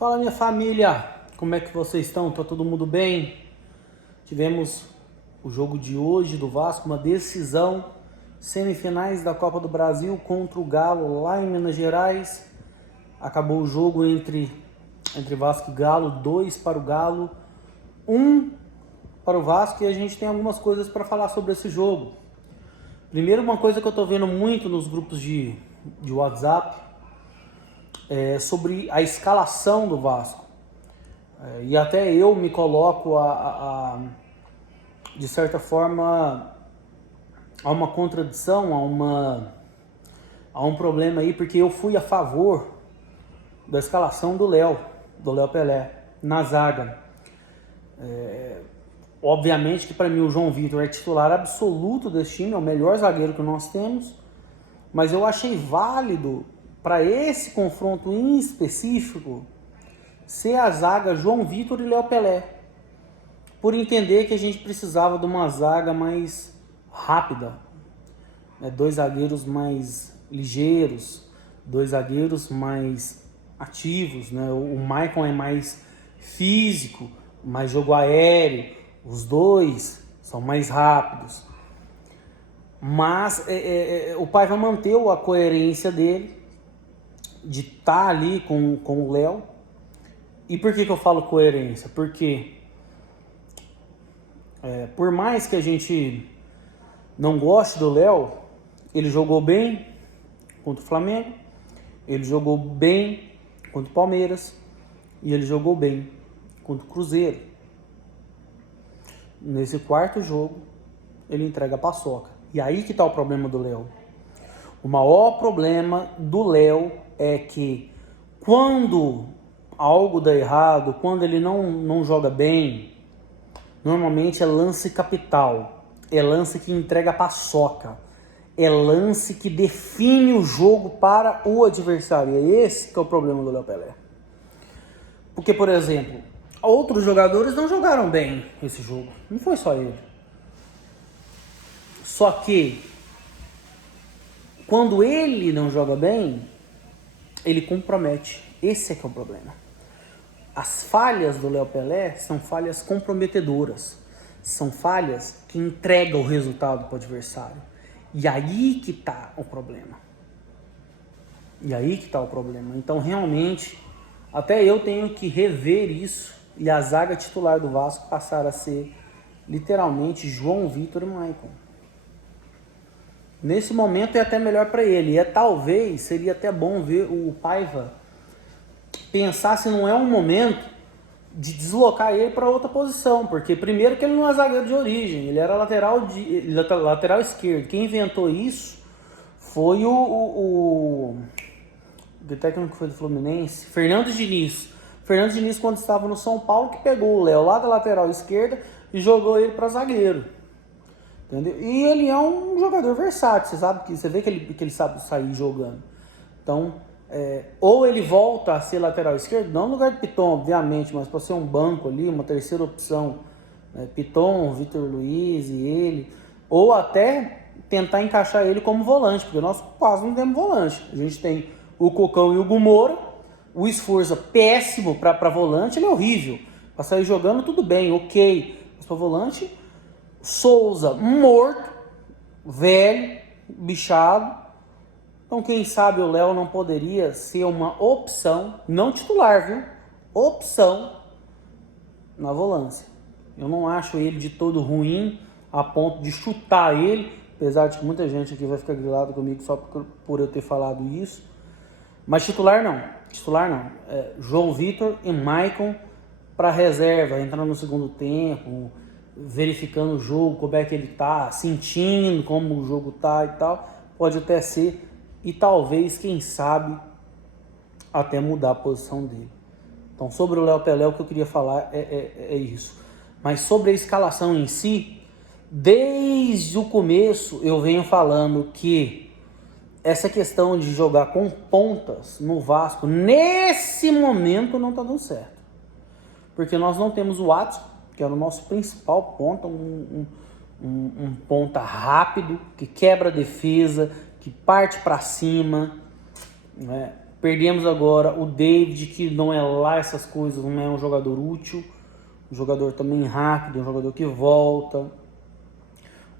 Fala, minha família, como é que vocês estão? Tá todo mundo bem? Tivemos o jogo de hoje do Vasco, uma decisão, semifinais da Copa do Brasil contra o Galo lá em Minas Gerais. Acabou o jogo entre Vasco e Galo, 2 para o Galo, 1 para o Vasco, e a gente tem algumas coisas para falar sobre esse jogo. Primeiro, uma coisa que eu tô vendo muito nos grupos de WhatsApp é sobre a escalação do Vasco. E até eu me coloco de certa forma, a uma contradição, a um problema aí, porque eu fui a favor da escalação do Léo Pelé, na zaga. Obviamente que para mim o João Vitor é titular absoluto desse time, é o melhor zagueiro que nós temos, mas eu achei válido para esse confronto em específico ser a zaga João Vitor e Léo Pelé, por entender que a gente precisava de uma zaga mais rápida, né? Dois zagueiros mais ligeiros, dois zagueiros mais ativos, né? O Maicon é mais físico, mais jogo aéreo, os dois são mais rápidos, mas o Paiva manteve a coerência dele de estar ali com o Léo. E por que eu falo coerência? Porque por mais que a gente não goste do Léo, ele jogou bem contra o Flamengo, ele jogou bem contra o Palmeiras e ele jogou bem contra o Cruzeiro. Nesse quarto jogo, ele entrega a paçoca. E aí que está o problema do Léo. O maior problema do Léo é que quando algo dá errado, quando ele não joga bem, normalmente é lance capital, é lance que entrega a paçoca, é lance que define o jogo para o adversário. É esse que é o problema do Léo Pelé. Porque, por exemplo, outros jogadores não jogaram bem esse jogo, não foi só ele. Só que quando ele não joga bem, ele compromete. Esse é que é o problema. As falhas do Léo Pelé são falhas comprometedoras. São falhas que entregam o resultado para o adversário. E aí que está o problema. Então, realmente, até eu tenho que rever isso. E a zaga titular do Vasco passar a ser, literalmente, João Vitor e Maicon. Nesse momento é até melhor para ele. E talvez seria até bom ver o Paiva pensar se não é um momento de deslocar ele para outra posição, porque primeiro que ele não é zagueiro de origem, ele era lateral esquerdo. Quem inventou isso foi o técnico que foi do Fluminense, Fernando Diniz. Fernando Diniz, quando estava no São Paulo, que pegou o Léo lá da lateral esquerda e jogou ele para zagueiro. Entendeu? E ele é um jogador versátil, você vê que ele sabe sair jogando. Então, ou ele volta a ser lateral esquerdo, não no lugar de Piton, obviamente, mas para ser um banco ali, uma terceira opção, Piton, Vitor Luiz e ele, ou até tentar encaixar ele como volante, porque nós quase não temos volante. A gente tem o Cocão e o Gumora, o Esforza péssimo para volante, ele é horrível. Para sair jogando tudo bem, ok, mas para volante, Souza morto, velho, bichado. Então, quem sabe o Léo não poderia ser uma opção, não titular, viu? Opção na volância. Eu não acho ele de todo ruim a ponto de chutar ele, apesar de que muita gente aqui vai ficar grilado comigo só por eu ter falado isso. Mas titular não. João Vitor e Maicon para reserva, entrando no segundo tempo, verificando o jogo, como é que ele tá, sentindo como o jogo tá e tal. Pode até ser. E talvez, quem sabe, até mudar a posição dele. Então, sobre o Léo Pelé, o que eu queria falar é isso. Mas sobre a escalação em si, desde o começo eu venho falando que essa questão de jogar com pontas no Vasco, nesse momento, não está dando certo. Porque nós não temos o Watson, que era o nosso principal ponta, um ponta rápido, que quebra a defesa, que parte para cima, né? Perdemos agora o David, que não é lá essas coisas, não é um jogador útil, um jogador também rápido, um jogador que volta.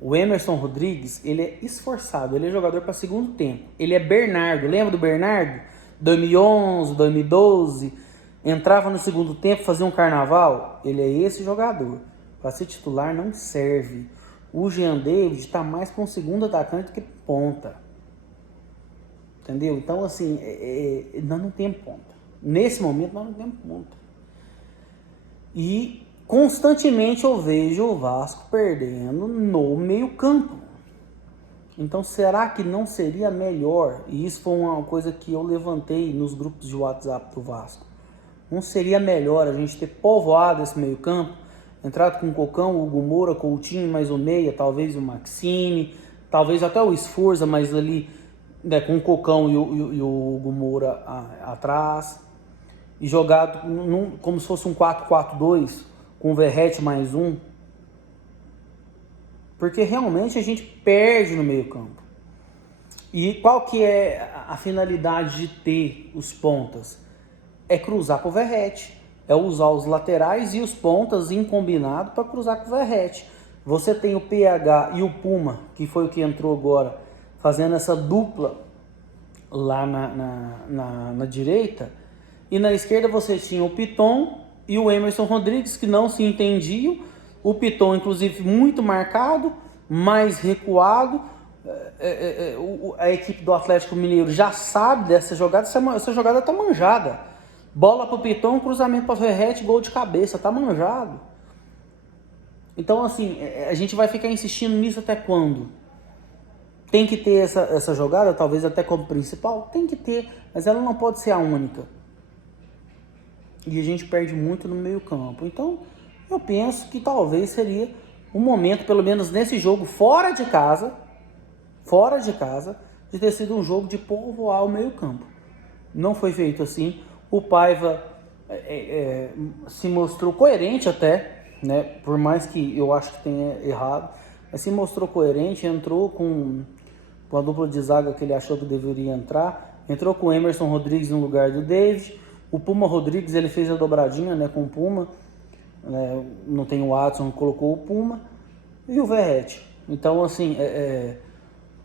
O Emerson Rodrigues, ele é esforçado, ele é jogador para segundo tempo. Ele é Bernardo, lembra do Bernardo? 2011, 2012, entrava no segundo tempo, fazia um carnaval. Ele é esse jogador. Para ser titular não serve. O Jean David está mais para um segundo atacante do que ponta. Entendeu? Então, assim, nós não temos ponta. Nesse momento, nós não temos ponta. E constantemente eu vejo o Vasco perdendo no meio campo. Então, será que não seria melhor? E isso foi uma coisa que eu levantei nos grupos de WhatsApp do Vasco. Não seria melhor a gente ter povoado esse meio campo? Entrado com o Cocão, o Hugo Moura, Coutinho, mais o meia, talvez o Maxime, talvez até o Esforza, mas ali, né, com o Cocão e o Hugo Moura atrás. E jogado como se fosse um 4-4-2, com o Verratti mais um. Porque realmente a gente perde no meio campo. E qual que é a finalidade de ter os pontas? É cruzar para o Verratti. É usar os laterais e os pontas em combinado para cruzar com o Verratti. Você tem o PH e o Puma, que foi o que entrou agora, fazendo essa dupla lá na direita. E na esquerda você tinha o Piton e o Emerson Rodrigues, que não se entendiam. O Piton, inclusive, muito marcado, mais recuado. A equipe do Atlético Mineiro já sabe dessa jogada. Essa jogada tá manjada. Bola pro Piton, cruzamento para Verratti, gol de cabeça. Tá manjado. Então, assim, a gente vai ficar insistindo nisso até quando? Tem que ter essa jogada, talvez até como principal? Tem que ter, mas ela não pode ser a única. E a gente perde muito no meio campo. Então, eu penso que talvez seria um momento, pelo menos nesse jogo, fora de casa, de ter sido um jogo de povoar o meio campo. Não foi feito assim. O Paiva se mostrou coerente até, né? Por mais que eu acho que tenha errado, mas se mostrou coerente, entrou com a dupla de zaga que ele achou que deveria entrar, entrou com o Emerson Rodrigues no lugar do David. O Puma Rodrigues, ele fez a dobradinha, né, com o Puma, não tem o Watson, colocou o Puma, e o Verratti. Então, assim,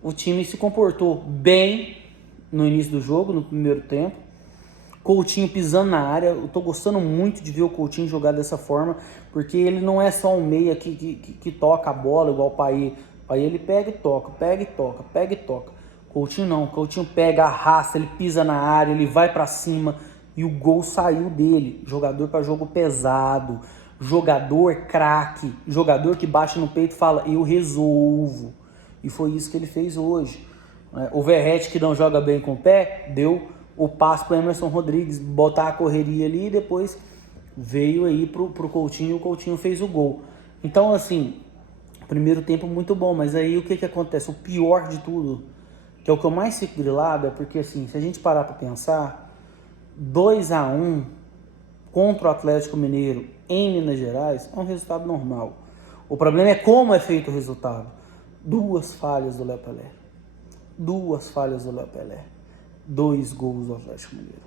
o time se comportou bem no início do jogo, no primeiro tempo. Coutinho pisando na área, eu tô gostando muito de ver o Coutinho jogar dessa forma, porque ele não é só um meia que toca a bola, igual o Payet. O Payet ele pega e toca, pega e toca, pega e toca. Coutinho não, Coutinho pega, arrasta, ele pisa na área, ele vai pra cima, e o gol saiu dele. Jogador para jogo pesado, jogador craque, jogador que baixa no peito e fala, eu resolvo. E foi isso que ele fez hoje. O Verratti, que não joga bem com o pé, deu o passe para Emerson Rodrigues botar a correria ali, e depois veio aí pro Coutinho, e o Coutinho fez o gol. Então, assim, primeiro tempo muito bom, mas aí o que acontece? O pior de tudo, que é o que eu mais fico grilado, é porque, assim, se a gente parar para pensar, 2-1 contra o Atlético Mineiro em Minas Gerais é um resultado normal. O problema é como é feito o resultado. 2 falhas do Léo Pelé. 2 gols do Atlético Mineiro.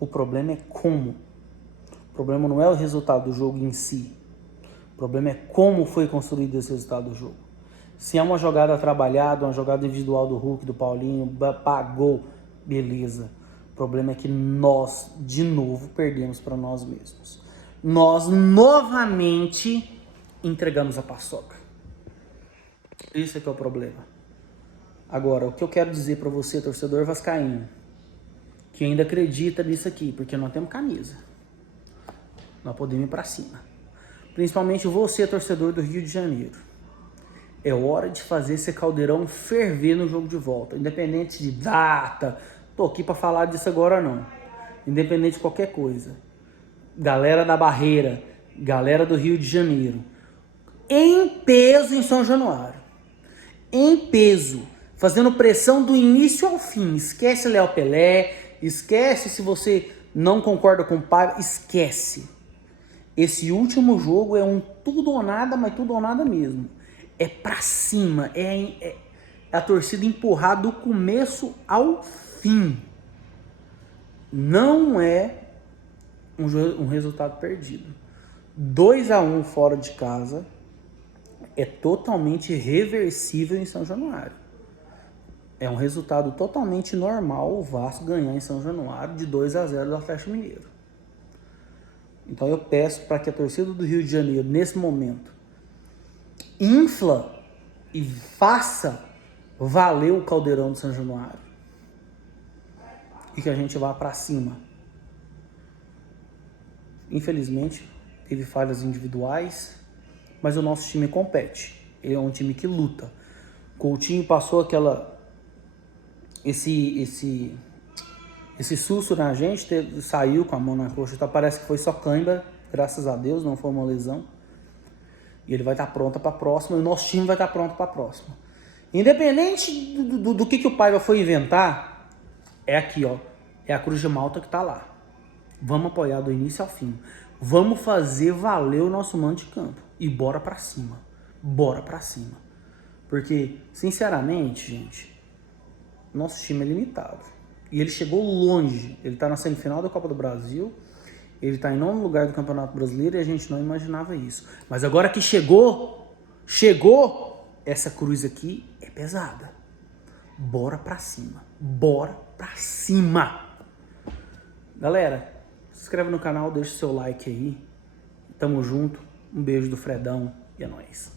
O problema é como. O problema não é o resultado do jogo em si. O problema é como foi construído esse resultado do jogo. Se é uma jogada trabalhada, uma jogada individual do Hulk, do Paulinho, pagou, beleza. O problema é que nós, de novo, perdemos para nós mesmos. Nós, novamente, entregamos a paçoca. Esse é que é o problema. Agora, o que eu quero dizer para você, torcedor vascaíno, que ainda acredita nisso aqui, porque nós temos camisa. Nós podemos ir para cima. Principalmente você, torcedor do Rio de Janeiro. É hora de fazer esse caldeirão ferver no jogo de volta. Independente de data, tô aqui para falar disso agora não. Independente de qualquer coisa. Galera da Barreira, galera do Rio de Janeiro. Em peso em São Januário. Em peso. Fazendo pressão do início ao fim. Esquece Léo Pelé. Esquece se você não concorda com o pai. Esquece. Esse último jogo é um tudo ou nada, mas tudo ou nada mesmo. É pra cima. É a torcida empurrar do começo ao fim. não é um resultado perdido. 2-1 fora de casa é totalmente reversível em São Januário. É um resultado totalmente normal o Vasco ganhar em São Januário de 2-0 do Atlético Mineiro. Então eu peço para que a torcida do Rio de Janeiro, nesse momento, infla e faça valer o Caldeirão de São Januário. E que a gente vá para cima. Infelizmente, teve falhas individuais, mas o nosso time compete. Ele é um time que luta. Coutinho passou esse susto na gente, saiu com a mão na coxa, então parece que foi só cãibra, graças a Deus, não foi uma lesão. E ele vai estar pronto para a próxima, e o nosso time vai estar pronto para a próxima. Independente do que o Paiva foi inventar, é aqui, ó, é a Cruz de Malta que está lá. Vamos apoiar do início ao fim. Vamos fazer valer o nosso mando de campo. E bora pra cima. Bora pra cima. Porque, sinceramente, gente, nosso time é limitado. E ele chegou longe. Ele tá na semifinal da Copa do Brasil. Ele tá em 9º lugar do Campeonato Brasileiro e a gente não imaginava isso. Mas agora que chegou, essa cruz aqui é pesada. Bora pra cima. Bora pra cima. Galera, se inscreve no canal, deixa o seu like aí. Tamo junto. Um beijo do Fredão e é nóis.